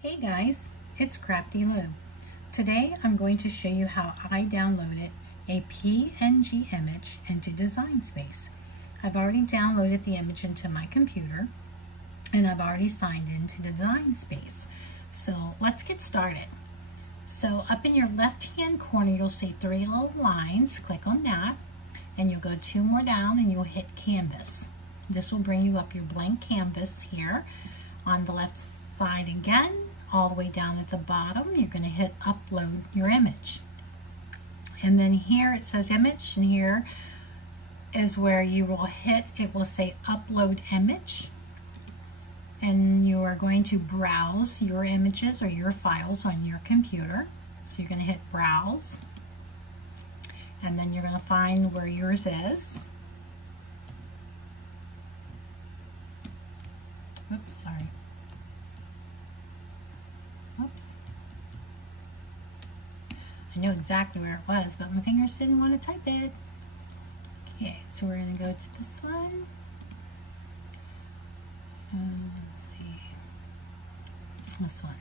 Hey guys, it's Crafty Lou. Today I'm going to show you how I downloaded a PNG image into Design Space. I've already downloaded the image into my computer and I've already signed into Design Space. So let's get started. So up in your left hand corner you'll see three little lines. Click on that and you'll go two more down and you'll hit Canvas. This will bring you up your blank canvas here. On the left side again, all the way down at the bottom, you're going to hit upload your image. And then here it says image, and here is where you will hit, it will say upload image. And you are going to browse your images or your files on your computer. So you're going to hit browse. And then you're going to find where yours is. Oops, sorry. Oops. I knew exactly where it was, but my fingers didn't want to type it. Okay, so we're going to go to this one. Let's see. This one.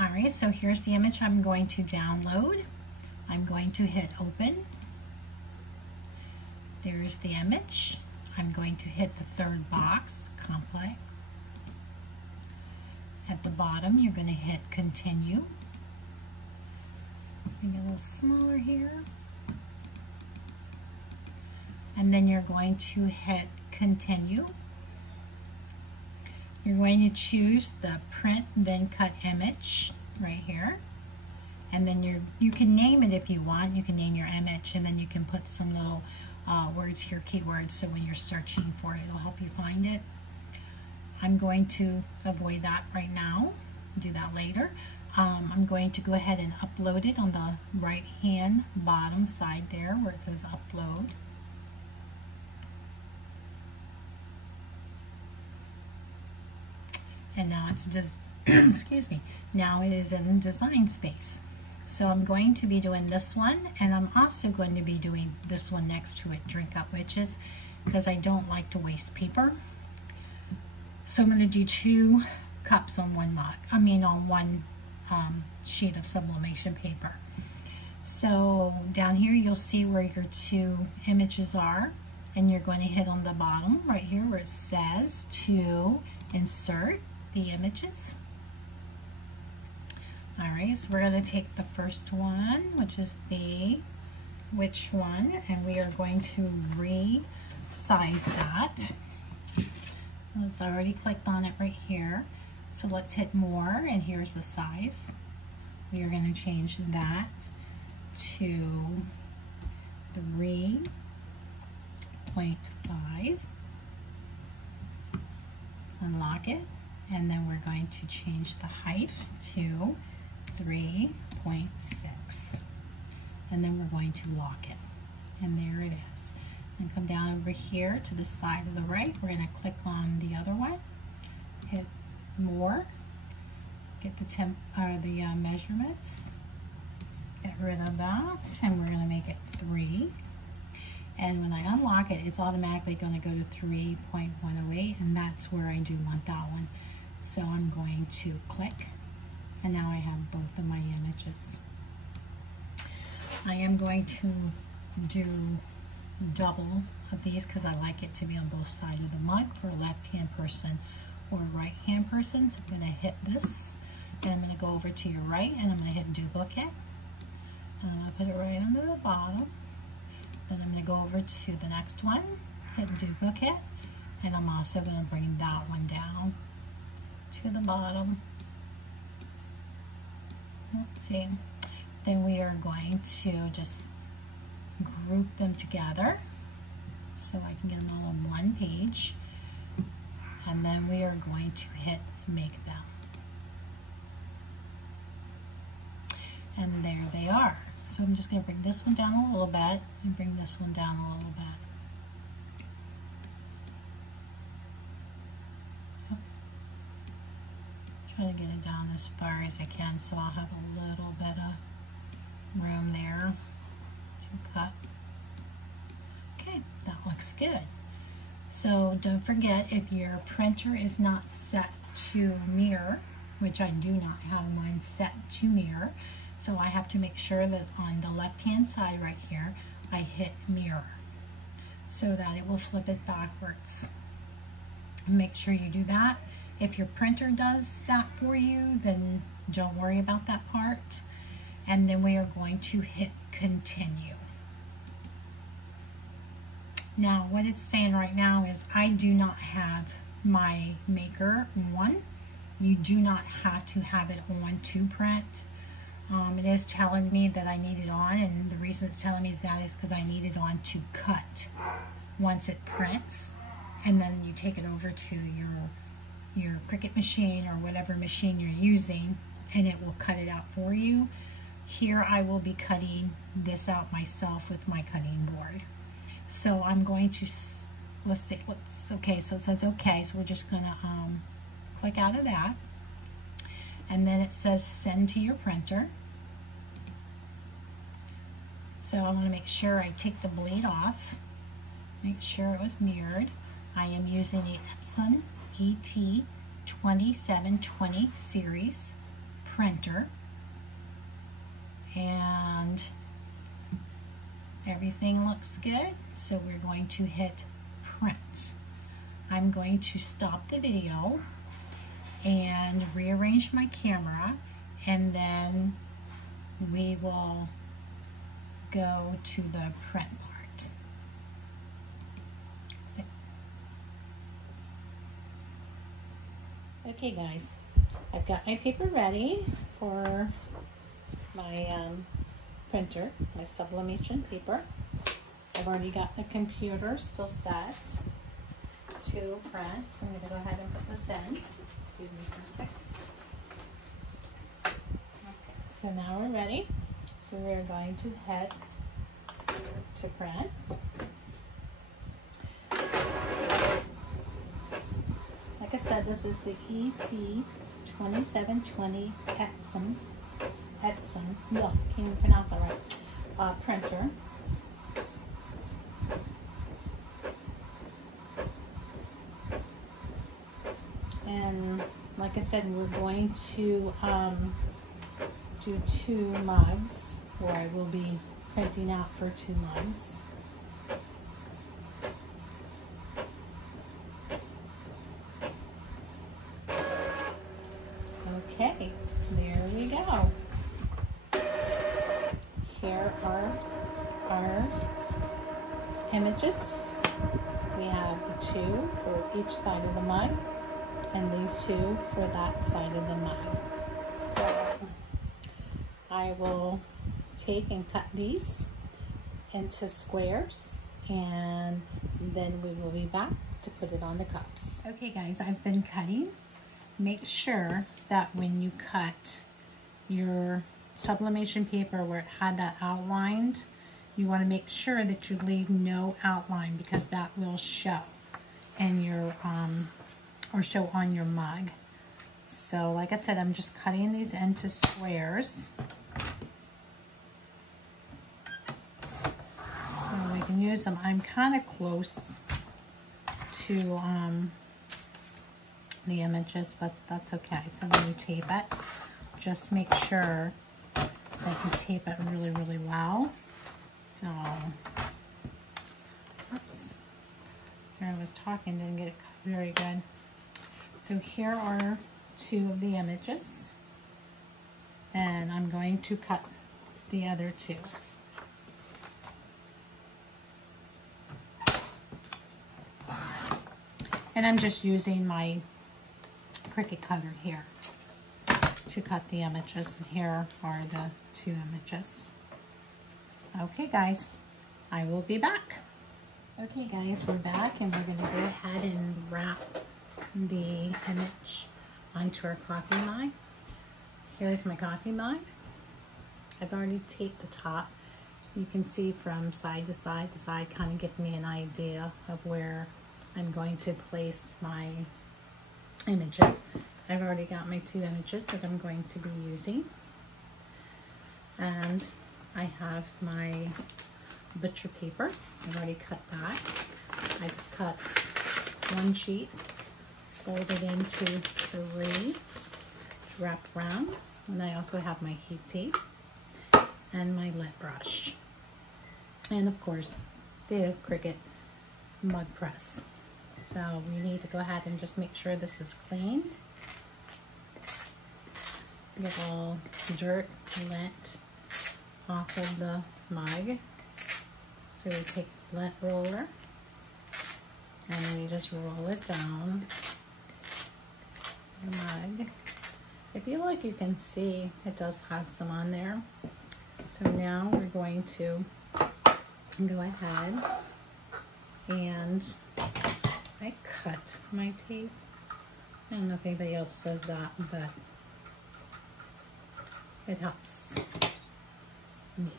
Alright, so here's the image I'm going to download. I'm going to hit open. There's the image. I'm going to hit the third box, complex. At the bottom, you're going to hit continue. Make it a little smaller here. And then you're going to hit continue. You're going to choose the print then cut image right here. And then you can name it if you want. You can name your image and then you can put some little words here, keywords, so when you're searching for it, it'll help you find it. I'm going to avoid that right now, do that later. I'm going to go ahead and upload it on the right hand bottom side there where it says upload. And now it's just, excuse me, now it is in Design Space. So I'm going to be doing this one, and I'm also going to be doing this one next to it, Drink Up Witches, because I don't like to waste paper. So I'm going to do 2 cups on one mug, on one sheet of sublimation paper. So down here you'll see where your 2 images are, and you're going to hit on the bottom right here where it says to insert the images. Alright, so we're going to take the first one, which is the witch one, and we are going to resize that. It's already clicked on it right here. So let's hit more, and here's the size. We are going to change that to 3.5. Unlock it, and then we're going to change the height to 3.6. And then we're going to lock it. And there it is. And come down over here to the side of the right. We're going to click on the other one, hit more, get the measurements, get rid of that, and we're going to make it 3. And when I unlock it, it's automatically going to go to 3.108, and that's where I do want that one. So I'm going to click, and now I have both of my images. I am going to do double of these because I like it to be on both sides of the mug for a left-hand person or a right-hand person. So I'm going to hit this, and I'm going to go over to your right, and I'm going to hit duplicate, and I'm going to put it right under the bottom. Then I'm going to go over to the next one, hit duplicate, and I'm also going to bring that one down to the bottom. Let's see. Then we are going to just group them together so I can get them all on one page, and then we are going to hit make them, and there they are. So I'm just going to bring this one down a little bit and bring this one down a little bit. Try to get it down as far as I can so I'll have a little bit of room there to cut. Okay, that looks good. So don't forget, if your printer is not set to mirror, which I do not have mine set to mirror. So I have to make sure that on the left-hand side right here, I hit mirror so that it will flip it backwards. Make sure you do that. If your printer does that for you, then don't worry about that part. And then we are going to hit continue. Now what it's saying right now is I do not have my maker on. You do not have to have it on to print. It is telling me that I need it on, and the reason it's telling me that is because I need it on to cut once it prints, and then you take it over to your Cricut machine or whatever machine you're using, and it will cut it out for you. Here I will be cutting this out myself with my cutting board. So I'm going to, okay, so it says okay, so we're just gonna click out of that. And then it says send to your printer. So I want to make sure I take the bleed off, make sure it was mirrored. I am using the Epson ET2720 series printer, and everything looks good. So we're going to hit print. I'm going to stop the video and rearrange my camera, and then we will go to the print part. Okay guys, I've got my paper ready for my printer, my sublimation paper. I've already got the computer still set to print, so I'm going to go ahead and put this in. Excuse me for a second. Okay, so now we're ready. So we're going to hit to print. Like I said, this is the ET2720 Epson, no, I can't even pronounce that right, printer. And like I said, we're going to do 2 mugs, or I will be printing out for 2 mugs. Okay, there we go. Here are our images. We have the 2 for each side of the mug, and these 2 for that side of the mug. So I will take and cut these into squares, and then we will be back to put it on the cups. Okay guys, I've been cutting. Make sure that when you cut your sublimation paper where it had that outlined, you want to make sure that you leave no outline, because that will show in your or show on your mug. So like I said, I'm just cutting these into squares. So we can use them. I'm kind of close to the images, but that's okay. So when you tape it, just make sure that you tape it really, really well. So, oops, here I was talking, didn't get it very good. So here are 2 of the images, and I'm going to cut the other 2. And I'm just using my Cricut cutter here to cut the images, and here are the 2 images. Okay guys, I will be back. Okay guys, we're back, and we're going to go ahead and wrap the image onto our coffee mug. Here's my coffee mug. I've already taped the top. You can see from side to side. The side kind of gives me an idea of where I'm going to place my images. I've already got my 2 images that I'm going to be using. And I have my butcher paper. I've already cut that. I just cut 1 sheet, fold it into 3, wrapped around. And I also have my heat tape and my lint brush. And of course, the Cricut mug press. So we need to go ahead and just make sure this is clean. Get all dirt, lint off of the mug. So we take the lint roller and we just roll it down the mug. If you look, you can see it does have some on there. So now we're going to go ahead and I cut my tape. I don't know if anybody else does that, but it helps me.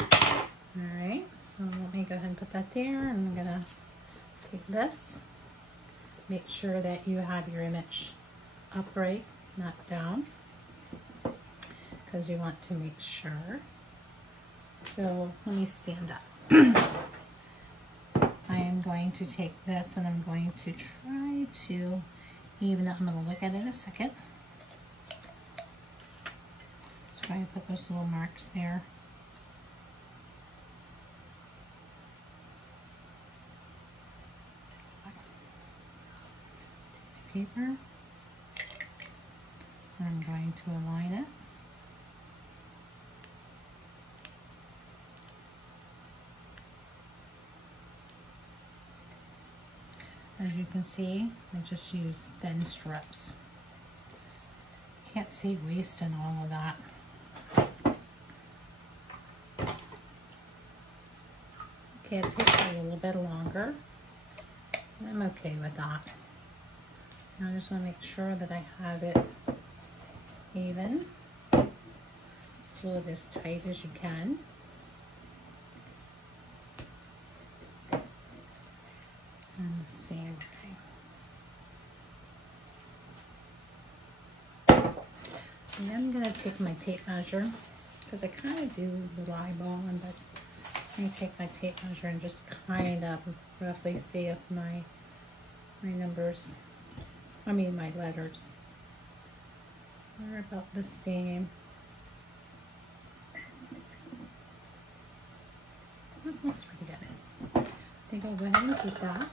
Alright, so let me go ahead and put that there, and I'm gonna take this. Make sure that you have your image upright, not down, because you want to make sure. So let me stand up. I am going to take this and I'm going to try to even it. I'm going to look at it in a second. Let's try to put those little marks there. Take my paper. I'm going to align it. As you can see, I just use thin strips. Can't see waste in all of that. Okay, it takes a little bit longer. I'm okay with that. Now I just want to make sure that I have it even. Pull it as tight as you can. And the same thing. And I'm going to take my tape measure, because I kind of do the eyeballing, but I'm going to take my tape measure and just kind of roughly see if my numbers, my letters are about the same. That's pretty good. I think I'll go ahead and keep that.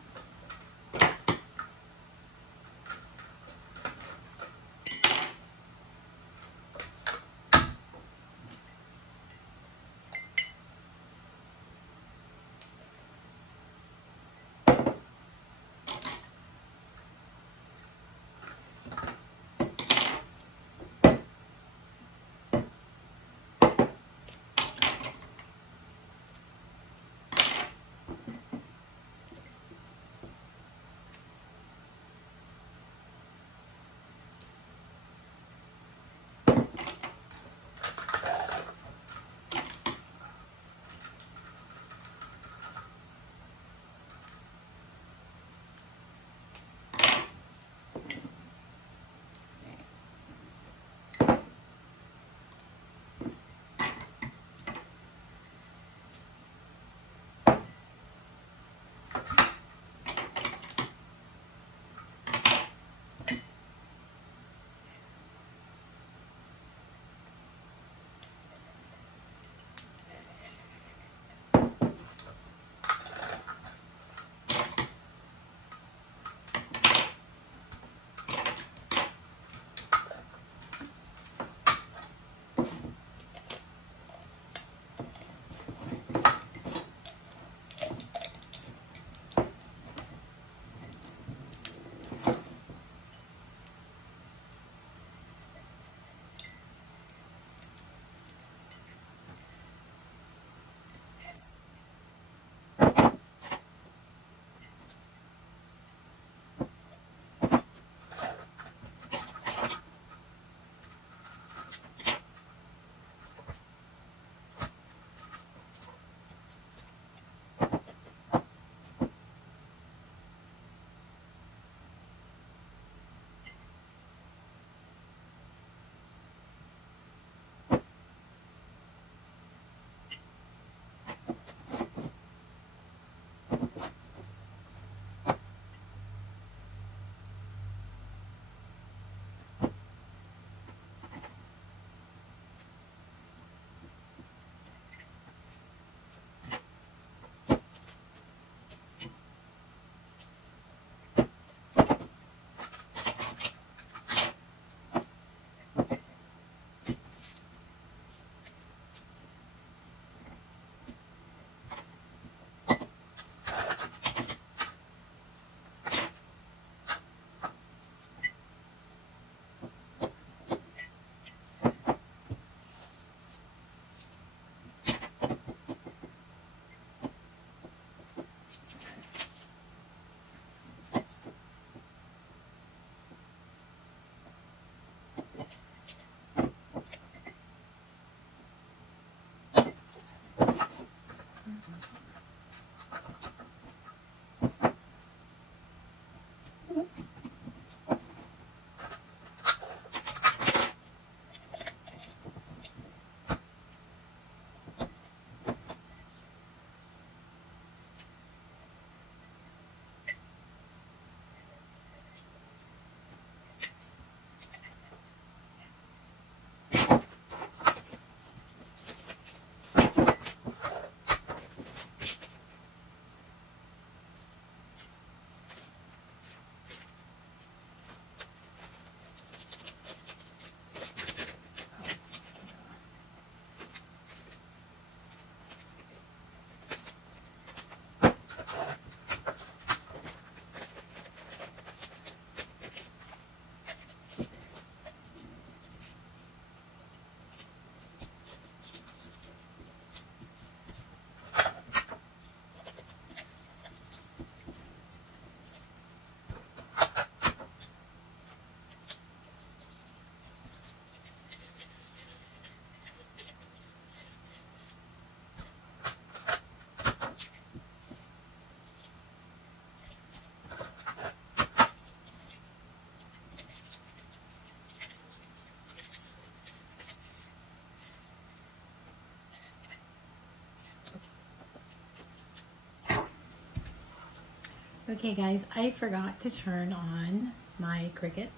Okay guys, I forgot to turn on my Cricut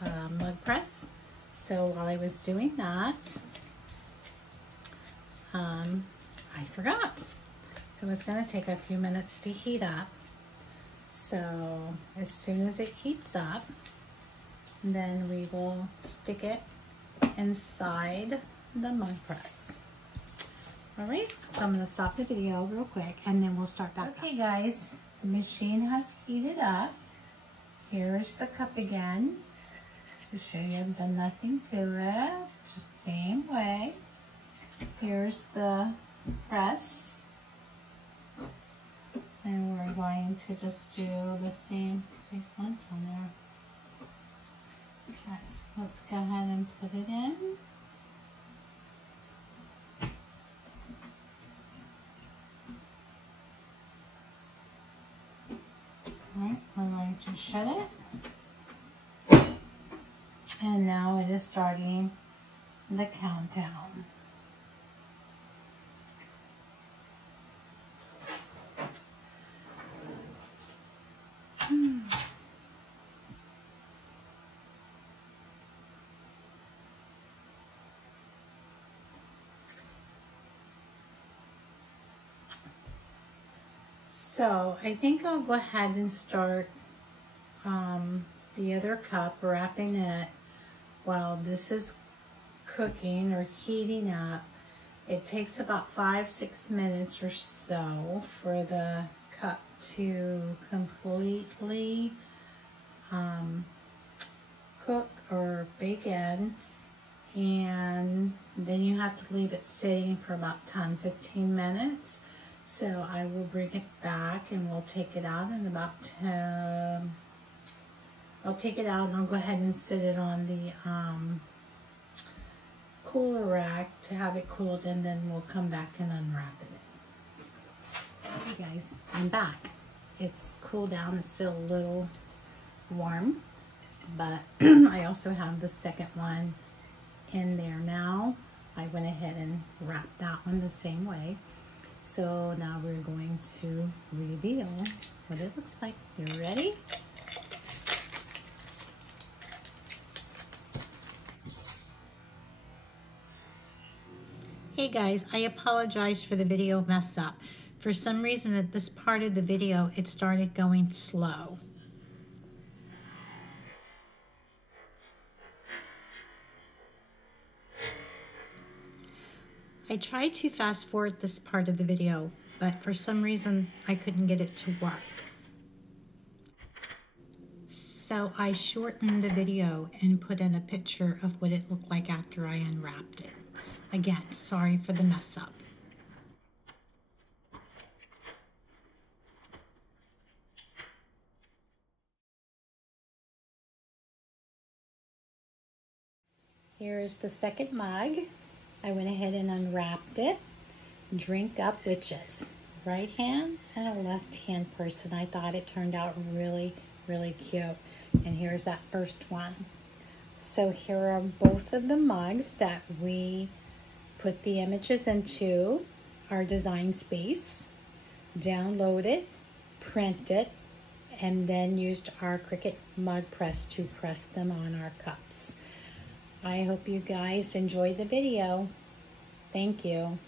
mug press. So while I was doing that, I forgot. So it's going to take a few minutes to heat up. So as soon as it heats up, then we will stick it inside the mug press. All right, so I'm going to stop the video real quick and then we'll start back. Okay guys, the machine has heated up. Here's the cup again to show you I've done nothing to it, just same way. Here's the press. And we're going to just do the same, take one on there. Okay, so let's go ahead and put it in. Alright, we're going to shut it. And now it is starting the countdown. So I think I'll go ahead and start the other cup, wrapping it while this is cooking or heating up. It takes about 5-6 minutes or so for the cup to completely cook or bake in, and then you have to leave it sitting for about 10-15 minutes. So I will bring it back and we'll take it out in about I'll take it out and I'll go ahead and sit it on the cooler rack to have it cooled, and then we'll come back and unwrap it. Okay guys, I'm back. It's cooled down, it's still a little warm, but I also have the second one in there now. I went ahead and wrapped that one the same way. So now we're going to reveal what it looks like. You ready? Hey guys, I apologize for the video mess up. For some reason at this part of the video, it started going slow. I tried to fast forward this part of the video, but for some reason I couldn't get it to work. So I shortened the video and put in a picture of what it looked like after I unwrapped it. Again, sorry for the mess up. Here is the second mug. I went ahead and unwrapped it. Drink up, witches. Right hand and a left hand person. I thought it turned out really, really cute. And here's that first one. So here are both of the mugs that we put the images into our design space, download it, print it, and then used our Cricut mug press to press them on our cups. I hope you guys enjoyed the video. Thank you.